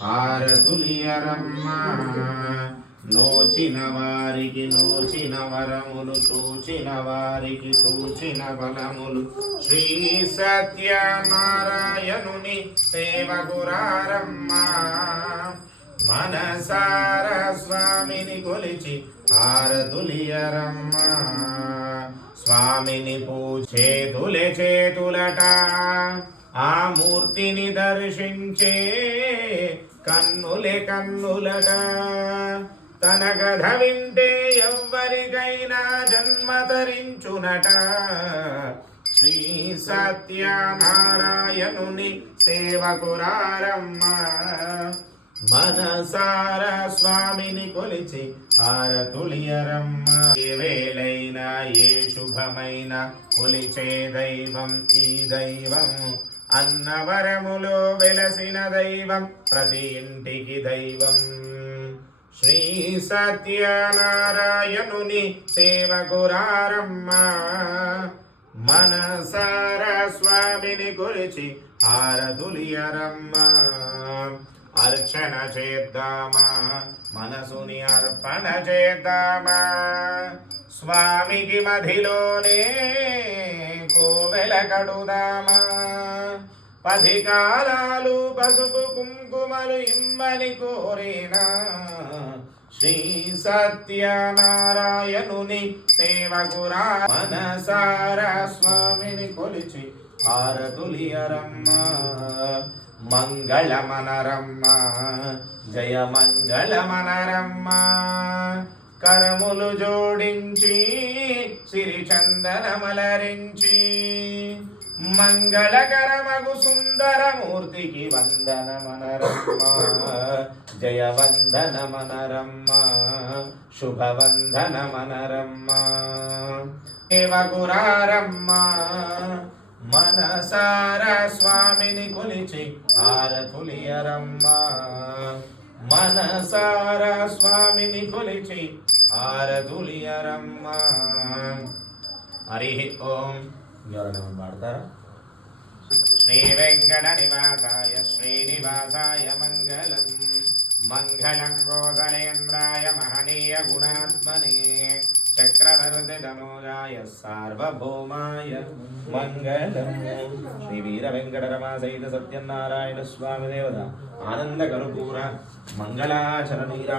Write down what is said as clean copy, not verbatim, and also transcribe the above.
హారతులియరమ్మ నోచిన వారికి నోచిన వరములు చూచిన వారికి చూచిన బలములు శ్రీ సత్యనారాయణుని సేవకురారమ్మ మనసార స్వామిని కొలిచి హారతులియరమ్మ స్వామిని పూచేతులే చేతులట ఆ మూర్తిని దర్శించే కన్నులే కన్నులట తన కథ వింటే ఎవ్వరికైనా జన్మ ధరించునట శ్రీ సత్యనారాయణుని సేవకురారమ్మ మనసార స్వామిని కొలిచి హారతులియరమ్మ ఏ వేళైనా ఏ శుభమైన కొలిచే దైవం ఈ దైవం అన్నవరములో వెలసిన దైవం ప్రతి ఇంటికి దైవం శ్రీ సత్యనారాయణుని సేవకురారమ్మ మనసార స్వామిని కొలిచి హారతులియరమ్మ అర్చన చేద్దామా మనసుని అర్పణ చేద్దామా స్వామికి మధిలోనే కోవెల కడుదామా 10 కాలాలు పసుపు కుంకుమలు ఇమ్మని కోరినా శ్రీ సత్యనారాయణుని సేవకురా మనసార స్వామిని కొలిచి హారతులియరమ్మ మంగళమనరమ్మ జయ మంగళమనరమ్మ కరములు జోడించి సిరిచందనమలరించి మంగళకరమగు సుందరమూర్తికి వందనమనరమ్మ జయ వందనమనరమ్మ శుభవందనమనరమ్మ సేవకురారమ్మ మనసార స్వామిని కొలిచి హారతులియరమ్మ మనసార స్వామిని కొలిచి హారతులియరమ్మ హరి ఓం ఎవరైనా పాడతారా శ్రీ వెంకట నివాసాయ శ్రీనివాసాయ మంగళం మంగళం గోదలేంద్రాయ మహనీయ గుణాత్మనే చక్రవర్తి తనూజాయ సార్వభౌమాయ మంగళం శ్రీ వీర వెంకటరమా సహిత సత్యనారాయణ స్వామి దేవత ఆనంద కనుపూర మంగళాచరణీర